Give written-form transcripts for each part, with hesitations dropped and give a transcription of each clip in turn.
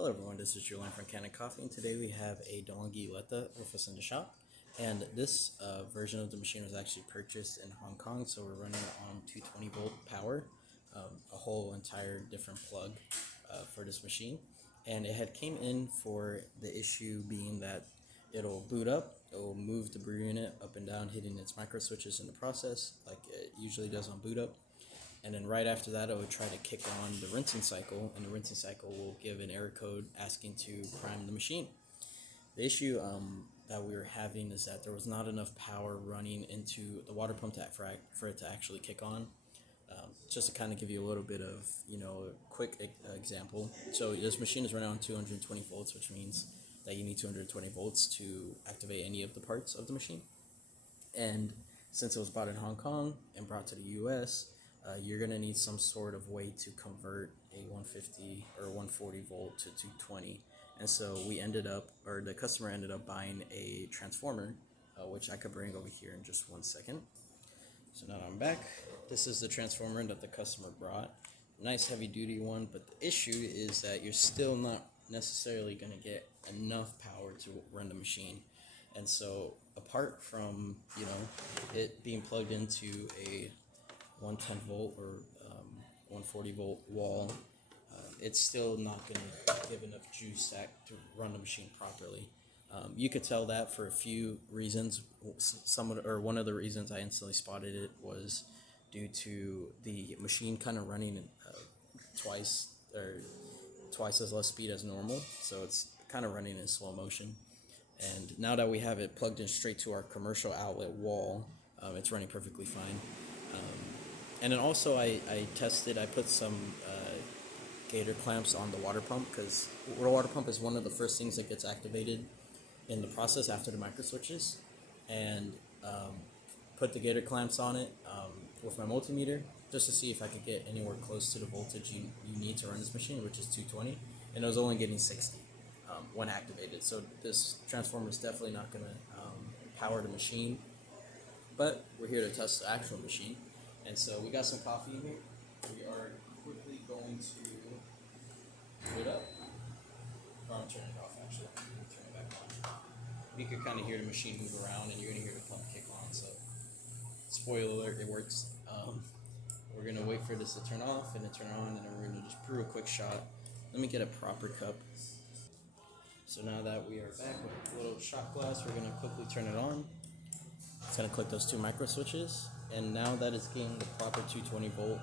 Hello everyone, this is DeLonghi from Kanen Coffee, and today we have a DeLonghi Eletta with us in the shop. And this version of the machine was actually purchased in Hong Kong, so we're running on 220 volt power, a whole entire different plug for this machine. And it had came in for the issue being that it'll boot up, it'll move the brew unit up and down, hitting its micro switches in the process, like it usually does on boot up. And then right after that, it would try to kick on the rinsing cycle, and the rinsing cycle will give an error code asking to prime the machine. The issue that we were having is that there was not enough power running into the water pump for it to actually kick on. Just to kind of give you a little bit of, a quick example. So this machine is running on 220 volts, which means that you need 220 volts to activate any of the parts of the machine. And since it was bought in Hong Kong and brought to the US, you're going to need some sort of way to convert a 150 or 140 volt to 220. And so the customer ended up buying a transformer, which I could bring over here in just 1 second. So now I'm back. This is the transformer that the customer brought. Nice heavy duty one, but the issue is that you're still not necessarily going to get enough power to run the machine. And so apart from, it being plugged into a 110 volt or 140 volt wall, it's still not going to give enough juice to run the machine properly. You could tell that for a few reasons. One of the reasons I instantly spotted it was due to the machine kind of running twice as less speed as normal, so it's kind of running in slow motion. And now that we have it plugged in straight to our commercial outlet wall, it's running perfectly fine. And then also I put some gator clamps on the water pump, because the water pump is one of the first things that gets activated in the process after the micro switches, and put the gator clamps on it with my multimeter just to see if I could get anywhere close to the voltage you need to run this machine, which is 220, and it was only getting 60 when activated. So this transformer is definitely not going to power the machine, but we're here to test the actual machine. And so we got some coffee in here. We are quickly going to boot it up. Or I'm turning it off actually. Turn it back on. You can kind of hear the machine move around, and you're going to hear the pump kick on. So, spoiler alert, it works. We're going to wait for this to turn off and then turn on, and then we're going to just brew a quick shot. Let me get a proper cup. So now that we are back with a little shot glass, we're going to quickly turn it on. It's going to click those two micro switches, and now that it's getting the proper 220 volt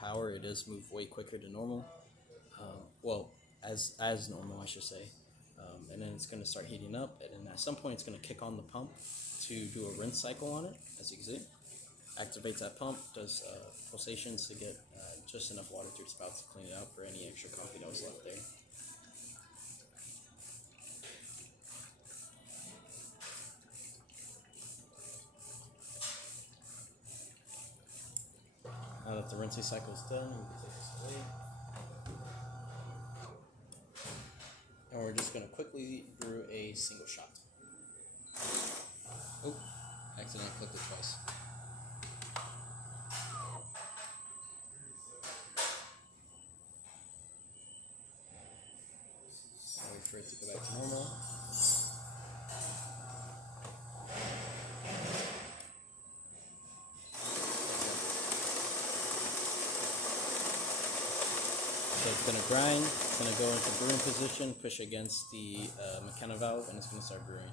power, it does move way quicker than normal. As normal, I should say. And then it's going to start heating up, and then at some point it's going to kick on the pump to do a rinse cycle on it, as you can see. Activates that pump, does pulsations to get just enough water through the spouts to clean it out for any extra coffee that was left there. Now that the rinsing cycle is done, we can take this away. And we're just going to quickly brew a single shot. Oh, accidentally clicked it twice. Wait for it to go back to normal. So it's going to grind, it's going to go into brewing position, push against the mechanical valve, and it's going to start brewing.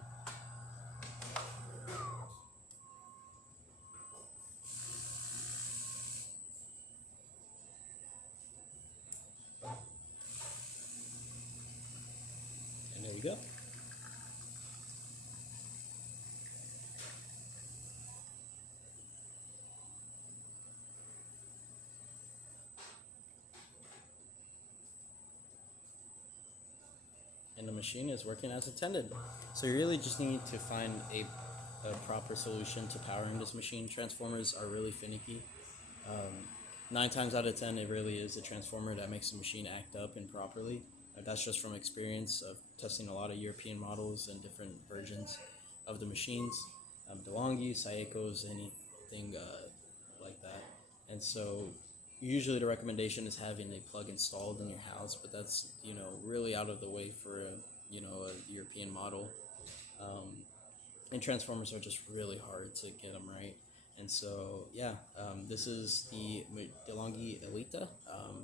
And there we go. And the machine is working as intended. So you really just need to find a proper solution to powering this machine. Transformers are really finicky. 9 times out of 10, it really is the transformer that makes the machine act up improperly. That's just from experience of testing a lot of European models and different versions of the machines. DeLonghi, Saeco's, anything like that. And so Usually the recommendation is having a plug installed in your house, but that's, really out of the way for a European model. Um, and transformers are just really hard to get them right. And so, yeah, this is the DeLonghi Eletta,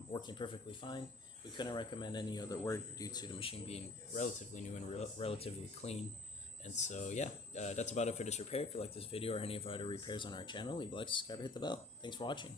working perfectly fine. We couldn't recommend any other work due to the machine being relatively new and relatively clean. And so, yeah, that's about it for this repair. If you like this video or any of our other repairs on our channel, leave a like, subscribe, hit the bell. Thanks for watching.